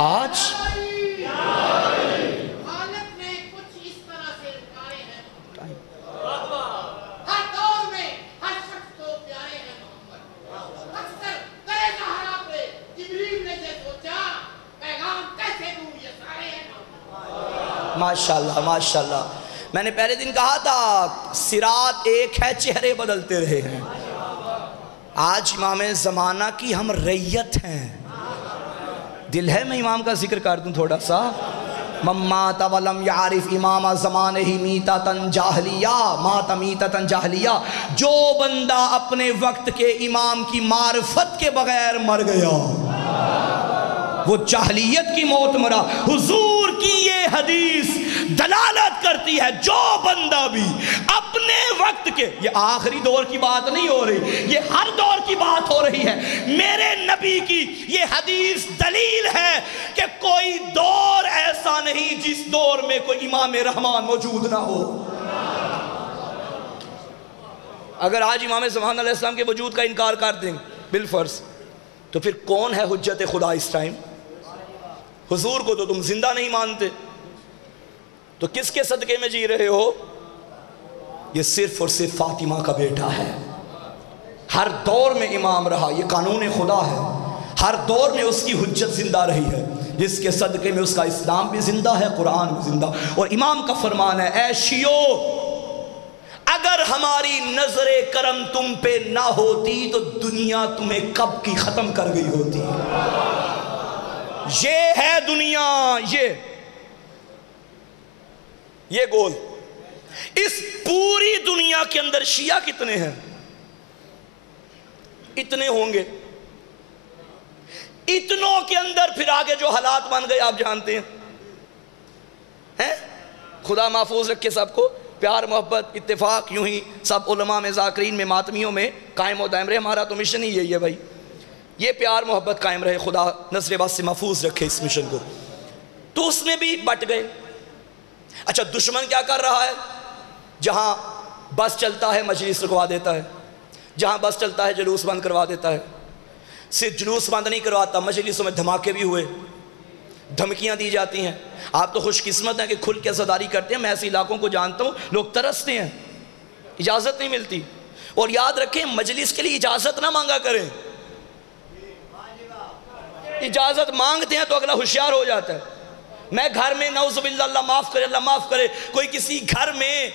آج ماشاءاللہ ماشاءاللہ. میں نے پہلے دن کہا تھا صراط ایک ہے, چہرے بدلتے رہے ہیں. آج امام زمانہ کی ہم ریت ہیں. دل ہے میں امام کا ذکر کر دوں تھوڑا سا. مات ولم یعرف امام زمانہ ہی میتتن جاہلیہ, مات میتتن جاہلیہ. جو بندہ اپنے وقت کے امام کی معرفت کے بغیر مر گیا وہ جاہلیت کی موت مرا. حضور کی یہ حدیث دلالت کرتی ہے جو بندہ بھی اپنے وقت کے, یہ آخری دور کی بات نہیں ہو رہی, یہ ہر دور کی بات ہو رہی ہے. میرے نبی کی یہ حدیث دلیل ہے کہ کوئی دور ایسا نہیں جس دور میں کوئی امام رحمان موجود نہ ہو. اگر آج امام زمان علیہ السلام کے وجود کا انکار کر دیں بالفرض, تو پھر کون ہے حجت خدا اس ٹائم؟ حضور کو تو تم زندہ نہیں مانتے, تو کس کے صدقے میں جی رہے ہو؟ یہ صرف اور صرف فاطمہ کا بیٹا ہے. ہر دور میں امام رہا, یہ قانون خدا ہے. ہر دور میں اس کی حجت زندہ رہی ہے, جس کے صدقے میں اس کا اسلام بھی زندہ ہے, قرآن بھی زندہ. اور امام کا فرمان ہے, اے شیعو اگر ہماری نظر کرم تم پہ نہ ہوتی تو دنیا تمہیں کب کی ختم کر گئی ہوتی. یہ ہے دنیا, یہ گول. اس پوری دنیا کے اندر شیعہ کتنے ہیں؟ اتنے ہوں گے. اتنوں کے اندر پھر آگے جو حالات بن گئے آپ جانتے ہیں. خدا محفوظ رکھے سب کو. پیار محبت اتفاق یوں ہی سب علماء میں, ذاکرین میں, ماتمیوں میں قائم و دائم رہے. ہمارا تو مشن ہی یہی ہے بھائی, یہ پیار محبت قائم رہے. خدا نظر بد سے محفوظ رکھے اس مشن کو. تو اس میں بھی بٹ گئے. اچھا دشمن کیا کر رہا ہے؟ جہاں بس چلتا ہے مجلس رکوا دیتا ہے, جہاں بس چلتا ہے جلوس بند کروا دیتا ہے. صرف جلوس بند نہیں کرواتا, مجلسوں میں دھماکے بھی ہوئے, دھمکیاں دی جاتی ہیں. آپ تو خوش قسمت ہیں کہ کھل کے عزاداری کرتے ہیں. میں ایسے علاقوں کو جانتا ہوں لوگ ترستے ہیں, اجازت نہیں ملتی. اور یاد رکھیں مجلس کے لیے اجازت نہ مانگا کریں. اجازت مانگتے ہیں تو اگلا ہوشیار ہو جاتا ہے. میں گھر میں نعوذ باللہ, اللہ معاف کرے, اللہ معاف کرے, کوئی کسی گھر میں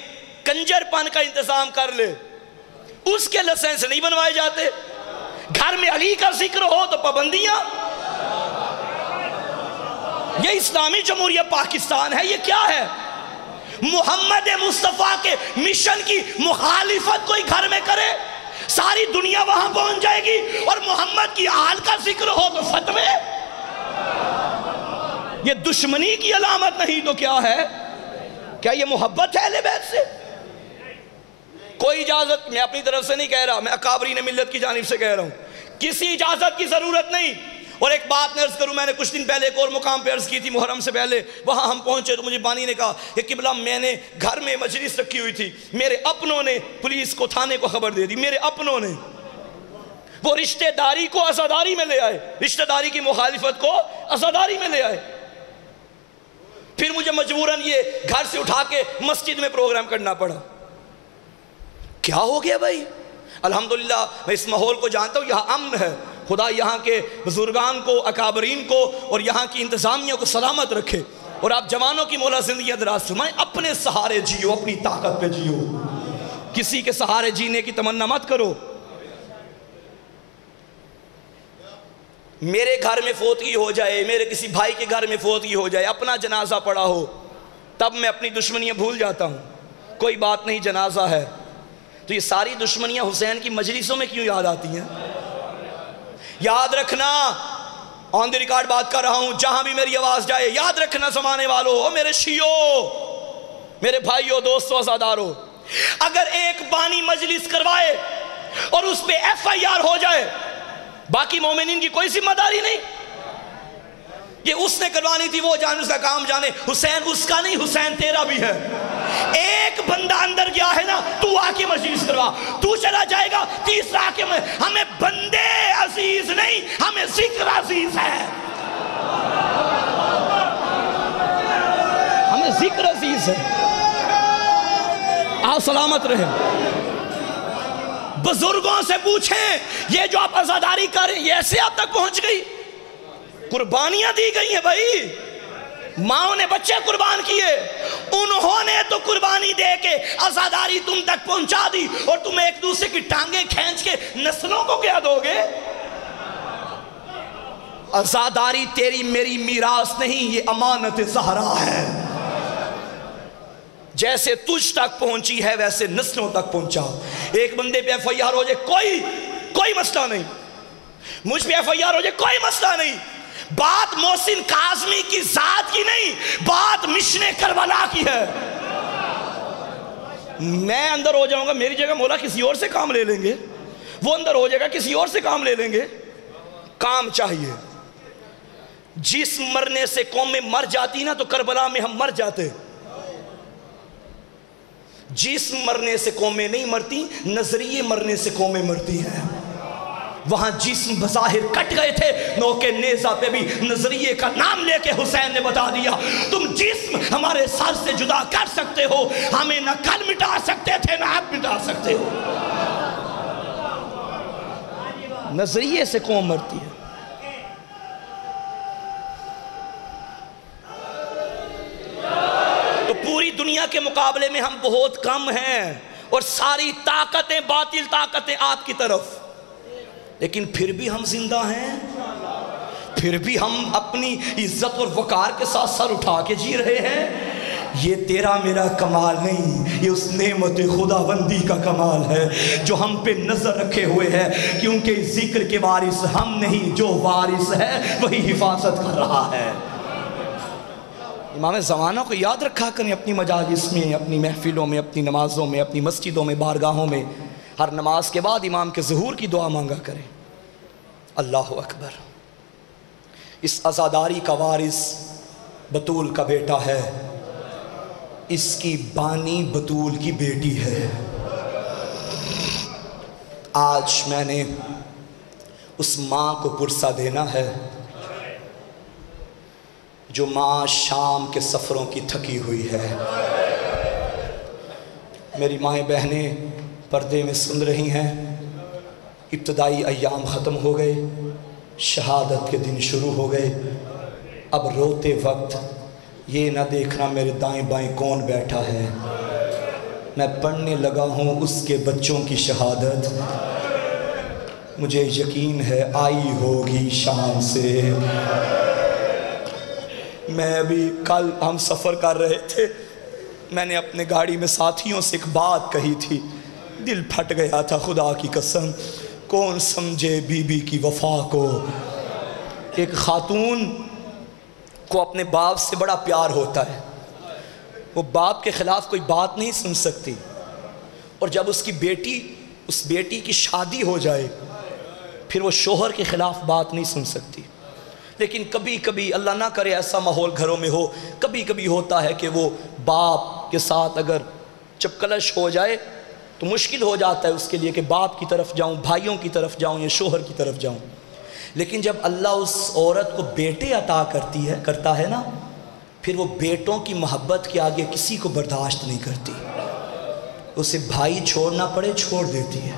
کنجر پن کا انتظام کر لے, اس کے لائسنس نہیں بنوائے جاتے. گھر میں علی کا ذکر ہو تو پابندیاں. یہ اسلامی جمہوریہ پاکستان ہے, یہ کیا ہے؟ محمد مصطفیٰ کے مشن کی مخالفت کوئی گھر میں کرے ساری دنیا وہاں پہنچ جائے گی. اور محمد کی آل کا ذکر ہو تو فتوے. یہ دشمنی کی علامت نہیں تو کیا ہے؟ کیا یہ محبت ہے اہل بیت سے؟ کوئی اجازت میں اپنی طرف سے نہیں کہہ رہا, میں اکابرین ملت کی جانب سے کہہ رہا ہوں, کسی اجازت کی ضرورت نہیں. اور ایک بات میں عرض کروں, میں نے کچھ دن پہلے ایک اور مقام پہ عرض کی تھی, محرم سے پہلے وہاں ہم پہنچے تو مجھے بانی نے کہا کہ قبلہ میں نے گھر میں مجلس رکھی ہوئی تھی, میرے اپنوں نے پولیس کو, تھانے کو خبر دے دی. میرے اپنوں نے وہ رشتہ داری کو عزاداری میں لے آئے, رشتہ داری کی مخالفت کو عزاداری میں لے آئے. پھر مجھے مجبوراً یہ گھر سے اٹھا کے مسجد میں پروگرام کرنا پڑا. کیا ہو گیا بھائی؟ الحمدللہ میں اس ماحول کو جانتا ہوں, یہاں امن ہے, خدا یہاں کے بزرگان کو، اکابرین کو اور یہاں کی انتظامیہ کو سلامت رکھے، اور آپ جوانوں کی مولا زندگی دراز فرمائیں۔ اپنے سہارے جیو، اپنی طاقت پہ جیو، کسی کے سہارے جینے کی تمنا مت کرو۔ میرے گھر میں فوتگی ہو جائے، میرے کسی بھائی کے گھر میں فوتگی ہو جائے، اپنا جنازہ پڑا ہو، تب میں اپنی دشمنیاں بھول جاتا ہوں۔ کوئی بات نہیں، جنازہ ہے۔ تو یہ ساری دشمنیاں حسین کی مجلسوں میں کیوں یاد آتی ہیں؟ یاد رکھنا، آن دی ریکارڈ بات کر رہا ہوں، جہاں بھی میری آواز جائے، یاد رکھنا زمانے والوں، او میرے شیعوں، میرے بھائیوں، دوستوں، عزاداروں، اگر ایک بانی مجلس کروائے اور اس پہ FIR ہو جائے، باقی مومنین کی کوئی ذمہ داری نہیں۔ یہ اس نے کروانی تھی، وہ جانے، اس کا کام جانے۔ حسین اس کا نہیں، حسین تیرا بھی ہے۔ ایک بندہ اندر گیا ہے نا، تو آ کے مجلس کروا، تو چلا جائے گا، تیسرا آ کے ہمیں بندے عزیز نہیں، ہمیں ذکر عزیز ہے، ہمیں ذکر عزیز ہے۔ آپ سلامت رہیں۔ بزرگوں سے پوچھیں، یہ جو آپ عزاداری کر رہے ہیں، یہ ایسے آپ تک پہنچ گئی؟ قربانیاں دی گئی ہیں بھائی، ماں نے بچے قربان کیے، انہوں نے تو قربانی دے کے عزاداری تم تک پہنچا دی، اور تم ایک دوسرے کی ٹانگیں کھینچ کے نسلوں کو کیا دو گے؟ عزاداری تیری میری میراث نہیں، یہ امانت زہرا ہے۔ جیسے تجھ تک پہنچی ہے ویسے نسلوں تک پہنچا۔ ایک بندے پہ FIR ہو جائے، کوئی مسئلہ نہیں، مجھ پہ FIR ہو جائے، کوئی مسئلہ نہیں۔ بات محسن کاظمی کی ذات کی نہیں، بات مشن کربلا کی ہے۔ میں اندر ہو جاؤں گا، میری جگہ مولا کسی اور سے کام لے لیں گے، وہ اندر ہو جائے گا، کسی اور سے کام لے لیں گے۔ کام چاہیے۔ جسم مرنے سے قومیں مر جاتی نا، تو کربلا میں ہم مر جاتے۔ جسم مرنے سے قومیں نہیں مرتی، نظریے مرنے سے قومیں مرتی ہیں۔ وہاں جسم بظاہر کٹ گئے تھے، نوکے نیزہ پہ بھی نظریے کا نام لے کے حسین نے بتا دیا، تم جسم ہمارے سر سے جدا کر سکتے ہو، ہمیں نہ کل مٹا سکتے تھے نہ اب مٹا سکتے ہو۔ نظریے سے قوم مرتی ہے۔ تو پوری دنیا کے مقابلے میں ہم بہت کم ہیں، اور ساری طاقتیں، باطل طاقتیں آپ کی طرف، لیکن پھر بھی ہم زندہ ہیں، پھر بھی ہم اپنی عزت اور وقار کے ساتھ سر اٹھا کے جی رہے ہیں۔ یہ تیرا میرا کمال نہیں، یہ اس نعمت خداوندی کا کمال ہے جو ہم پہ نظر رکھے ہوئے ہے، کیونکہ ذکر کے وارث ہم نہیں، جو وارث ہے وہی حفاظت کر رہا ہے۔ امام زمانہ کو یاد رکھا کریں، اپنی مجالس میں، اپنی محفلوں میں، اپنی نمازوں میں، اپنی مسجدوں میں، بارگاہوں میں، ہر نماز کے بعد امام کے ظہور کی دعا مانگا کریں۔ اللہ اکبر۔ اس عزاداری کا وارث بطول کا بیٹا ہے، اس کی بانی بطول کی بیٹی ہے۔ آج میں نے اس ماں کو پرسہ دینا ہے، جو ماں شام کے سفروں کی تھکی ہوئی ہے۔ میری مائیں بہنیں پردے میں سن رہی ہیں، ابتدائی ایام ختم ہو گئے، شہادت کے دن شروع ہو گئے۔ اب روتے وقت یہ نہ دیکھنا میرے دائیں بائیں کون بیٹھا ہے، میں پڑھنے لگا ہوں اس کے بچوں کی شہادت، مجھے یقین ہے آئی ہوگی شام سے۔ میں ابھی کل ہم سفر کر رہے تھے، میں نے اپنے گاڑی میں ساتھیوں سے ایک بات کہی تھی، دل پھٹ گیا تھا، خدا کی قسم، کون سمجھے بی بی کی وفا کو۔ ایک خاتون کو اپنے باپ سے بڑا پیار ہوتا ہے، وہ باپ کے خلاف کوئی بات نہیں سن سکتی، اور جب اس بیٹی کی شادی ہو جائے پھر وہ شوہر کے خلاف بات نہیں سن سکتی۔ لیکن کبھی کبھی اللہ نہ کرے ایسا ماحول گھروں میں ہو، کبھی کبھی ہوتا ہے کہ وہ باپ کے ساتھ اگر چپکلش ہو جائے تو مشکل ہو جاتا ہے اس کے لیے کہ باپ کی طرف جاؤں، بھائیوں کی طرف جاؤں یا شوہر کی طرف جاؤں۔ لیکن جب اللہ اس عورت کو بیٹے عطا کرتا ہے نا، پھر وہ بیٹوں کی محبت کے آگے کسی کو برداشت نہیں کرتی، اسے بھائی چھوڑنا پڑے چھوڑ دیتی ہے،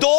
2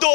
2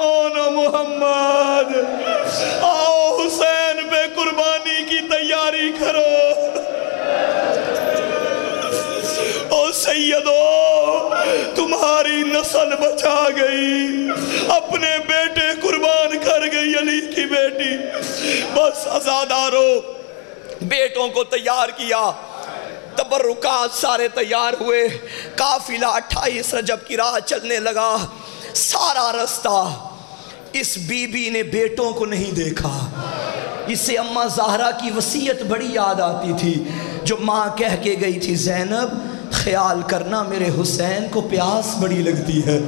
اون محمد، آؤ حسین پہ قربانی کی تیاری کرو۔ او سیدو تمہاری نسل بچا گئی، اپنے بیٹے قربان کر گئی علی کی بیٹی۔ بس عزادارو بیٹوں کو تیار کیا، تبرکات سارے تیار ہوئے، قافلہ 28 رجب کی راہ چلنے لگا۔ سارا رستہ اس بی بی نے بیٹوں کو نہیں دیکھا۔ اسے اماں زہرا کی وصیت بڑی یاد آتی تھی، جو ماں کہہ کے گئی تھی، زینب خیال کرنا میرے حسین کو پیاس بڑی لگتی ہے،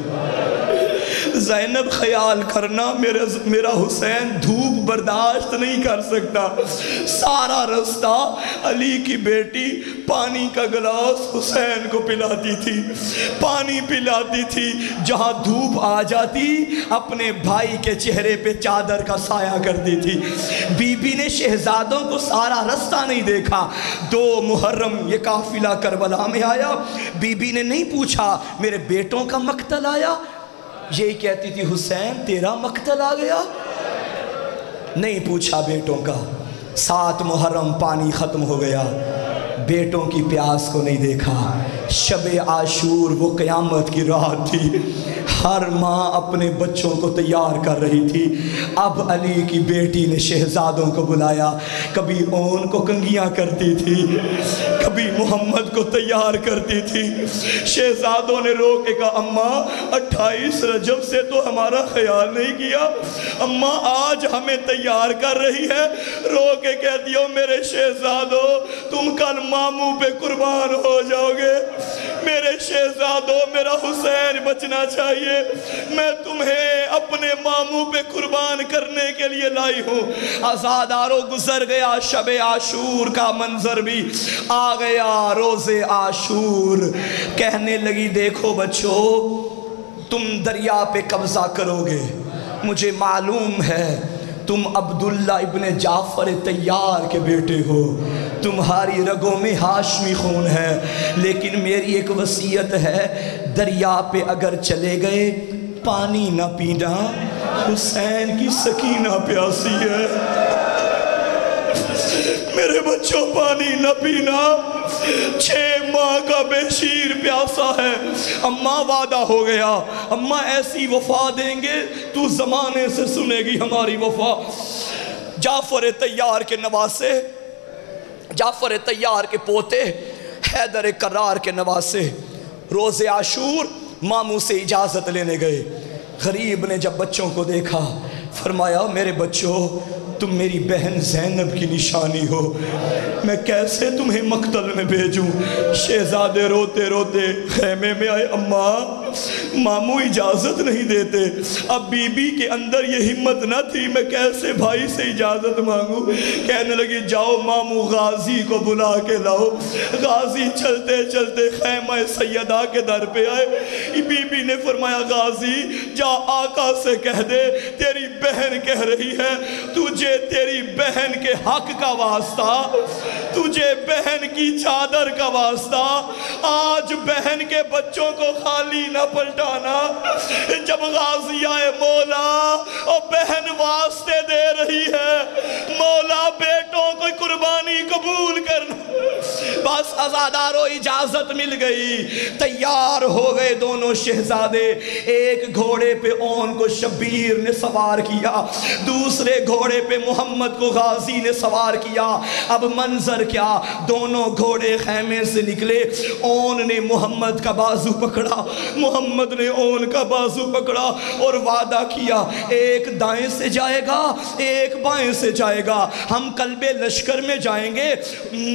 زینب خیال کرنا میرا حسین دھوپ برداشت نہیں کر سکتا۔ سارا رستہ علی کی بیٹی پانی کا گلاس حسین کو پلاتی تھی، پانی پلاتی تھی، جہاں دھوپ آ جاتی اپنے بھائی کے چہرے پہ چادر کا سایہ کرتی تھی۔ بی بی نے شہزادوں کو سارا رستہ نہیں دیکھا۔ 2 محرم یہ قافلہ کربلا میں آیا، بی بی نے نہیں پوچھا میرے بیٹوں کا مقتل آیا، یہی کہتی تھی حسین تیرا مقتل آ گیا، نہیں پوچھا بیٹوں کا۔ 7 محرم پانی ختم ہو گیا، بیٹوں کی پیاس کو نہیں دیکھا۔ شب عاشور وہ قیامت کی رات تھی، ہر ماں اپنے بچوں کو تیار کر رہی تھی۔ اب علی کی بیٹی نے شہزادوں کو بلایا، کبھی اون کو کنگیاں کرتی تھی، کبھی محمد کو تیار کرتی تھی۔ شہزادوں نے رو کے کہا اماں 28 رجب سے تو ہمارا خیال نہیں کیا، اماں آج ہمیں تیار کر رہی ہے۔ رو کے کہتی ہو میرے شہزادوں تم کل ماموں پہ قربان ہو جاؤ گے، میرے شہزادوں میرا حسین بچنا چاہیے، میں تمہیں اپنے ماموں پہ قربان کرنے کے لیے لائی ہوں۔ عزادارو گزر گیا شب عاشور کا منظر بھی آ گیا، روز عاشور۔ کہنے لگی دیکھو بچو تم دریا پہ قبضہ کرو گے، مجھے معلوم ہے تم عبداللہ ابن جعفر طیار کے بیٹے ہو، تمہاری رگوں میں ہاشمی خون ہے، لیکن میری ایک وصیت ہے دریا پہ اگر چلے گئے پانی نہ پینا، حسین کی سکینہ پیاسی ہے، میرے بچوں پانی نہ پینا، 6 ماہ کا بے شیر پیاسا ہے۔ اماں وعدہ ہو گیا، اماں ایسی وفا دیں گے تو زمانے سے سنے گی ہماری وفا۔ جعفر طیار کے نواسے، جعفر طیار کے پوتے، حیدر کرار کے نواسے روز عاشور ماموں سے اجازت لینے گئے۔ غریب نے جب بچوں کو دیکھا فرمایا میرے بچوں تم میری بہن زینب کی نشانی ہو، میں کیسے تمہیں مقتل میں بھیجوں؟ شہزادے روتے روتے خیمے میں آئے، اماں ماموں اجازت نہیں دیتے۔ اب بی بی کے اندر یہ ہمت نہ تھی میں کیسے بھائی سے اجازت مانگوں۔ کہنے لگی جاؤ ماموں غازی کو بلا کے لاؤ۔ غازی چلتے چلتے خیمہ سیدہ کے در پہ آئے، بی بی نے فرمایا غازی جا آقا سے کہہ دے تیری بہن کہہ رہی ہے تجھے تیری بہن کے حق کا واسطہ، تجھے بہن کی چادر کا واسطہ، آج بہن کے بچوں کو خالی نہ پلٹانا۔ جب غازی آئے مولا اور بہن واسطے دے رہی ہے، مولا بیٹوں کو قربانی قبول کرنا۔ بس عزادارو اجازت مل گئی، تیار ہو گئے دونوں شہزادے۔ ایک گھوڑے پہ اون کو شبیر نے سوار کیا، دوسرے گھوڑے پہ محمد کو غازی نے سوار کیا۔ اب منظر کیا، دونوں گھوڑے خیمے سے نکلے، اون نے محمد کا بازو پکڑا، محمد نے اون کا بازو پکڑا اور وعدہ کیا ایک دائیں سے جائے گا ایک بائیں سے جائے گا، ہم قلب لشکر میں جائیں گے،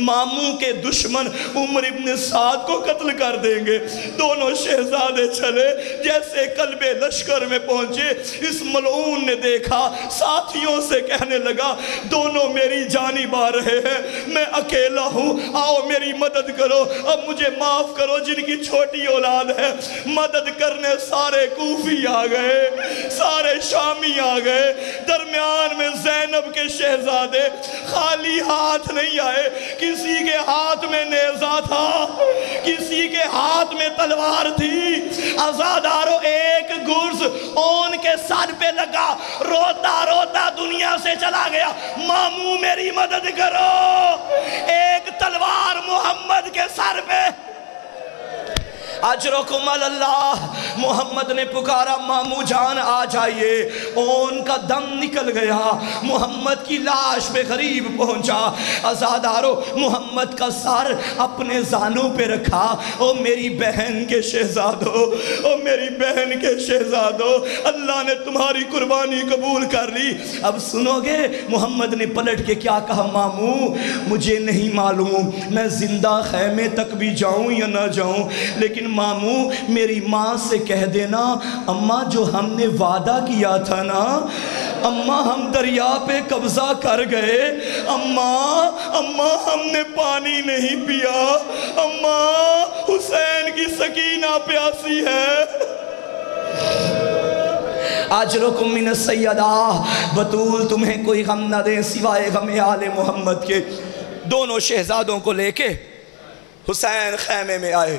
ماموں کے دشمن عمر ابن سعد کو قتل کر دیں گے۔ دونوں شہزادے چلے، جیسے قلب لشکر میں پہنچے اس ملعون نے دیکھا، ساتھیوں سے کہنے لگا دونوں میری جانب آ رہے ہیں، میں اکیلا ہوں، آؤ میری مدد کرو، اب مجھے معاف کرو جن کی چھوٹی اولاد ہے۔ مدد کرنے سارے کوفی آ گئے، سارے شامی آ گئے، درمیان میں زینب کے شہزادے خالی ہاتھ نہیں آئے، کسی کے ہاتھ میں نیزہ تھا، کسی کے ہاتھ میں تلوار تھی، عزادارو ایک گرز اون کے سر پہ لگا، روتا روتا دنیا سے چلا گیا، ماموں میری مدد کرو، ایک تلوار محمد کے سر پہ۔ اجرکم اللہ، محمد نے پکارا ماموں جان آ جائیے، اون کا دم نکل گیا، محمد کی لاش پہ قریب پہنچا، عزادارو محمد کا سر اپنے زانوں پہ رکھا، او میری بہن کے شہزادو، او میری بہن کے شہزادو، اللہ نے تمہاری قربانی قبول کر لی۔ اب سنو گے محمد نے پلٹ کے کیا کہا، ماموں مجھے نہیں معلوم میں زندہ خیمے تک بھی جاؤں یا نہ جاؤں، لیکن ماموں میری ماں سے کہہ دینا، اماں جو ہم نے وعدہ کیا تھا نا، اماں ہم دریا پہ قبضہ کر گئے، اماں ہم نے پانی نہیں پیا، اماں حسین کی سکینہ پیاسی ہے۔ اجرکم من السیدہ، بطول تمہیں کوئی غم نہ دیں سوائے غم آل محمد کے۔ دونوں شہزادوں کو لے کے حسین خیمے میں آئے،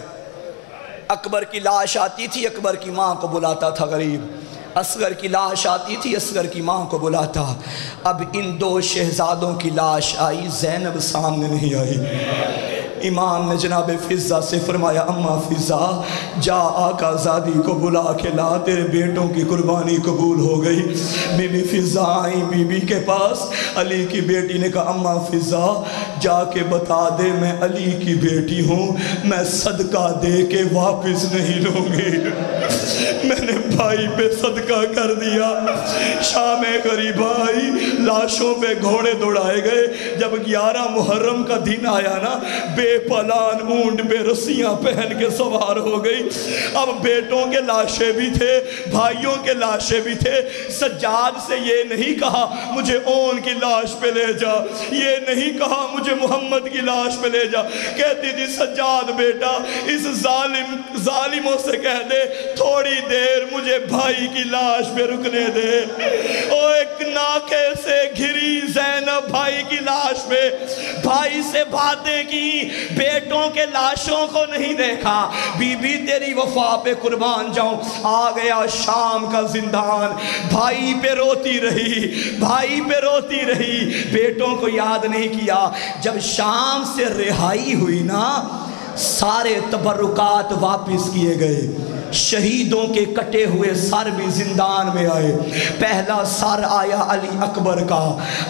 اکبر کی لاش آتی تھی، اکبر کی ماں کو بلاتا تھا غریب، اصغر کی لاش آتی تھی، اصغر کی ماں کو بلاتا۔ اب ان دو شہزادوں کی لاش آئی، زینب سامنے نہیں آئی۔ امام نے جناب فضہ سے فرمایا، اماں فضہ جا آقا زادی کو بلا کے لا، تیرے بیٹوں کی قربانی قبول ہو گئی۔ بی بی فضہ آئیں بی بی کے پاس، علی کی بیٹی نے کہا اماں فضہ جا کے بتا دے میں علی کی بیٹی ہوں، میں صدقہ دے کے واپس نہیں لوں گی، میں نے بھائی پہ صدقہ کر دیا۔ شام غریب آئی، لاشوں پہ گھوڑے دوڑائے گئے، جب 11 محرم کا دن آیا نا، بے پلان اونٹ پہ رسیاں پہن کے سوار ہو گئی۔ اب بیٹوں کے لاشیں بھی تھے، بھائیوں کے لاشیں بھی تھے۔ سجاد سے یہ نہیں کہا مجھے اون کی لاش پہ لے جا، یہ نہیں کہا مجھے محمد کی لاش پہ لے جا، کہتی تھی سجاد بیٹا اس ظالموں سے کہہ دے تھوڑی دیر مجھے بھائی کی لاش پہ رکنے دے۔ او ایک ناکے سے گھری زینب بھائی کی لاش پہ، بھائی سے باتیں کی، بیٹوں کے لاشوں کو نہیں دیکھا۔ بی بی تیری وفا پہ قربان جاؤں، آ گیا شام کا زندان، بھائی پہ روتی رہی، بھائی پہ روتی رہی، بیٹوں کو یاد نہیں کیا۔ جب شام سے رہائی ہوئی نا، سارے تبرکات واپس کیے گئے، شہیدوں کے کٹے ہوئے سر بھی زندان میں آئے۔ پہلا سر آیا علی اکبر کا،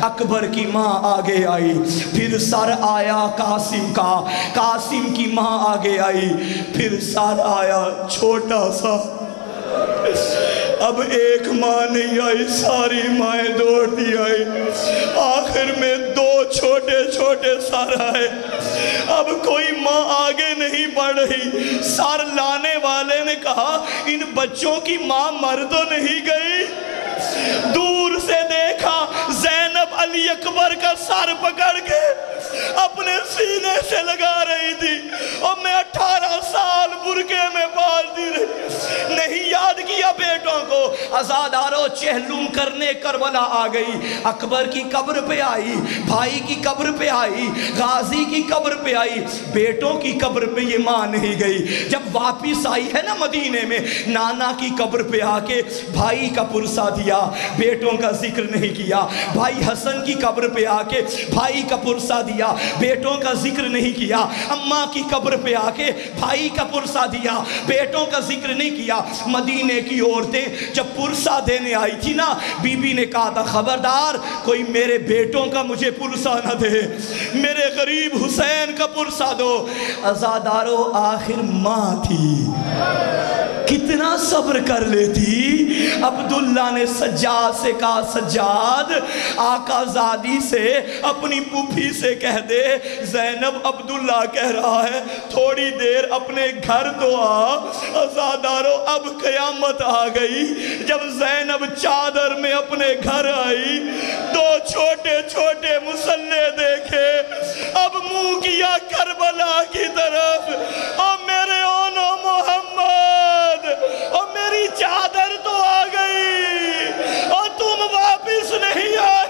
اکبر کی ماں آگے آئی، پھر سر آیا قاسم کا، قاسم کی ماں آگے آئی، پھر سر آیا چھوٹا سا۔ اب ایک ماں نہیں آئی، ساری مائیں دوڑتی آئی، آخر میں 2 چھوٹے چھوٹے سر آئے۔ اب کوئی ماں آگے نہیں بڑھ رہی، سر لانے والے نے کہا ان بچوں کی ماں مر تو نہیں گئی؟ دور سے دیکھا زینب علی اکبر کا سر پکڑ کے اپنے سینے سے لگا رہی تھی، اور میں 18 سال برکے میں پالتی رہی، نہیں یاد کیا بیٹوں کو۔ عزادارو چہلم کرنے کربلا آ گئی، اکبر کی قبر پہ آئی، بھائی کی قبر پہ آئی، غازی کی قبر پہ آئی، بیٹوں کی قبر پہ یہ ماں نہیں گئی۔ جب واپس آئی ہے نا مدینے میں، نانا کی قبر پہ آ کے بھائی کا پرسہ دیا، بیٹوں کا ذکر نہیں کیا۔ بھائی حسن کی قبر پہ آ کے بھائی کا پرسہ دیا، بیٹوں کا ذکر نہیں کیا۔ اماں کی قبر پہ آ کے بھائی کا پرسہ دیا، بیٹوں کا ذکر نہیں کیا۔ مدینے کی عورتیں جب پرسہ دینے آئی تھی نا، بی بی نے کہا تھا خبردار کوئی میرے بیٹوں کا مجھے پرسہ نہ دے، میرے غریب حسین کا پرسہ دو۔ عزادارو آخر ماں تھی، کتنا صبر کر لیتی۔ عبداللہ نے سجاد سے کہا سجاد آقا زادی سے اپنی پھوپھی سے کہہ دے زینب عبداللہ کہہ رہا ہے تھوڑی دیر اپنے گھر تو آ۔ عزادارو اب قیامت آ گئی، جب زینب چادر میں اپنے گھر آئی، 2 چھوٹے چھوٹے مسلح دیکھے، اب منہ کیا کربلا کی طرف، اور میرے اونو محمد، اور میری چادر تو آ گئی اور تم واپس نہیں آئے۔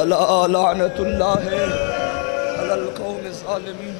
اللہ لعنت اللہ ہے۔ القوم الظالمین